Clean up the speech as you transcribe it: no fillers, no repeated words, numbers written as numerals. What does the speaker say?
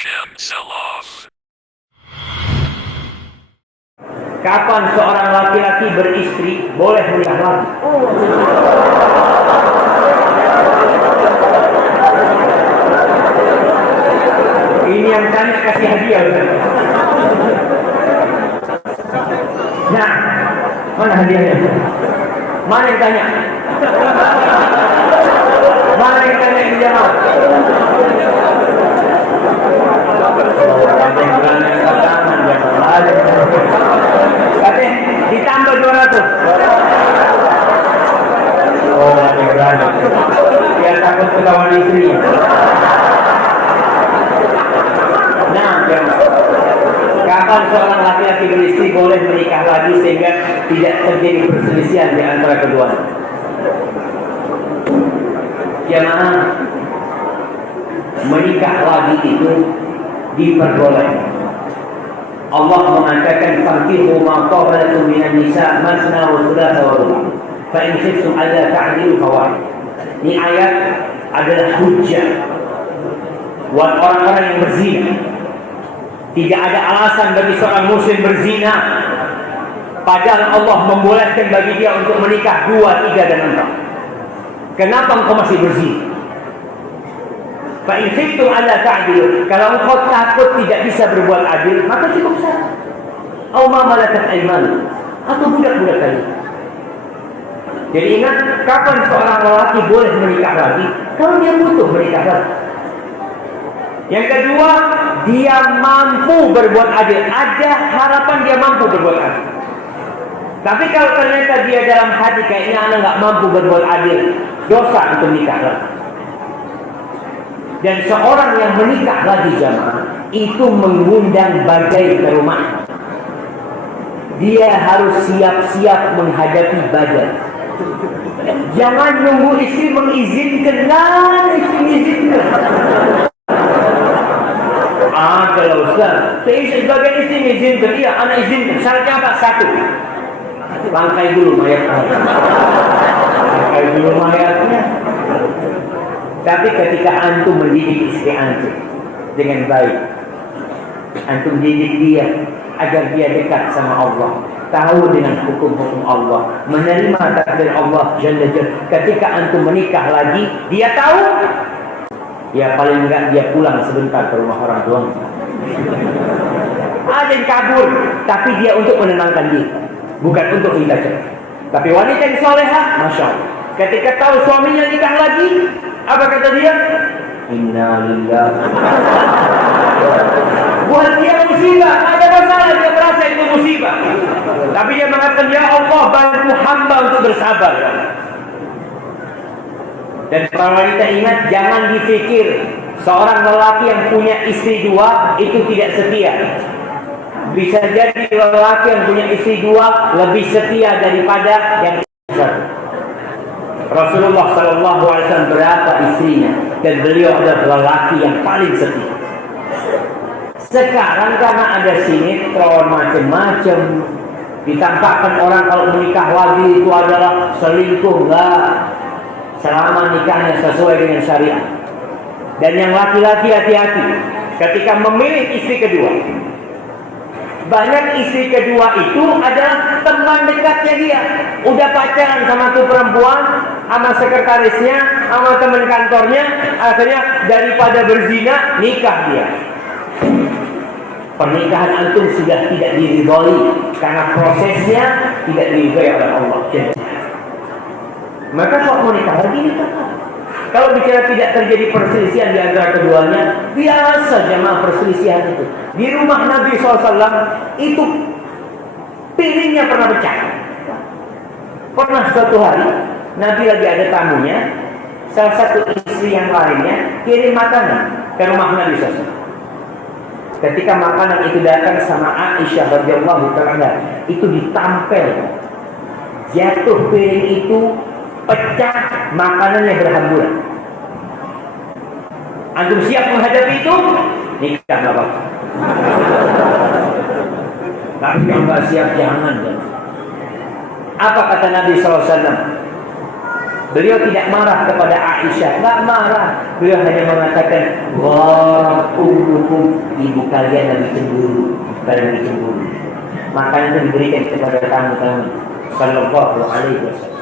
Jam Sell-Off. Kapan seorang laki-laki beristri boleh menikah lagi? Ini yang tanya kasih hadiah. Nah, mana hadiahnya? Mana yang tanya? Mana yang tanya yang jawab? Katanya ditambah 200. Oh, berani. Dia takut ketahuan istri. Nah, kapan seorang laki-laki beristri boleh menikah lagi sehingga tidak terjadi perselisihan di antara keduanya? Jamaah, menikah lagi itu diperbolehkan. Allah mengatakan fankihu ma taba lakum minan nisa masna wa thulatha wa ruba' fa in khiftum alla ta'dilu fawahid. Ini ayat adalah hujjah buat orang-orang yang berzina. Tidak ada alasan bagi seorang muslim berzina, padahal Allah membolehkan bagi dia untuk menikah 2, 3 dan 4. Kenapa engkau masih berzina? Fa in khiftum alla ta'dilu, kalau engkau takut tidak bisa berbuat adil, maka cukup satu. Aw ma malakat aymanukum, atau budak-budak kalian. Jadi ingat, kapan seorang lelaki boleh menikah lagi? Kalau dia butuh menikah lagi. Yang kedua, dia mampu berbuat adil. Ada harapan dia mampu berbuat adil. Tapi kalau ternyata dia dalam hati kayaknya anak nggak mampu berbuat adil, dosa untuk menikah lagi. Dan seorang yang menikah lagi jamaah itu mengundang badai ke rumah. Dia harus siap-siap menghadapi badai. Jangan nunggu istri mengizinkan, istri mengizinkan. Kalau Ustaz, saya sebagai istri mengizinkan, iya anak izinkan. Syaratnya apa? 1, langkai dulu mayatnya. Langkai dulu mayatnya. Tapi ketika antum mendidik istri antum dengan baik, antum didik dia agar dia dekat sama Allah, tahu dengan hukum-hukum Allah, menerima takdir Allah Jalla Jalla. Ketika antum menikah lagi, dia tahu, ya paling enggak dia pulang sebentar ke rumah orang tuanya. Ada yang kabur, tapi dia untuk menenangkan dia, bukan untuk kita cerai. Tapi wanita yang solehah, masya Allah, ketika tahu suaminya nikah lagi, apa kata dia? Inna lillahi. Buat dia musibah, ada masalah, dia merasa itu musibah. Tapi dia mengatakan, ya Allah bantu hamba untuk bersabar. Dan para wanita ingat, jangan dipikir seorang lelaki yang punya istri 2 itu tidak setia. Bisa jadi lelaki yang punya istri 2 lebih setia daripada yang satu. Rasulullah SAW berapa istrinya, dan beliau adalah lelaki yang paling setia. Sekarang karena ada sinetron macam-macam, ditampakkan orang kalau menikah lagi itu adalah selingkuh. Enggak, selama nikahnya sesuai dengan syariat. Dan yang laki-laki hati-hati ketika memilih istri kedua. Banyak istri kedua itu adalah teman dekatnya dia. Udah pacaran sama tuh perempuan, sama sekretarisnya, sama teman kantornya. Akhirnya daripada berzina, nikah dia. Pernikahan antum sudah tidak diridhoi karena prosesnya tidak diridhoi oleh Allah. Maka kalau mau nikah lagi, nikah. Kalau bicara tidak terjadi perselisihan di antara keduanya, biasa jamaah perselisihan itu. Di rumah Nabi SAW itu piringnya pernah pecah. Pernah suatu hari Nabi lagi ada tamunya, salah satu istri yang lainnya kirim makanan ke rumah Nabi SAW. Ketika makanan itu datang sama Aisyah radhiyallahu ta'ala, itu ditampel, jatuh piring itu, pecah, makanannya berhamburan. Antum siap menghadapi itu? Nikah nggak apa-apa. Tapi yang nggak siap jangan. Apa kata Nabi SAW? Beliau tidak marah kepada Aisyah, nggak marah. Beliau hanya mengatakan, "Wa ummukum ibu kalian lagi cemburu, kalian lagi cemburu. Makanan itu diberikan kepada tamu-tamu. Sallallahu alaihi wasallam.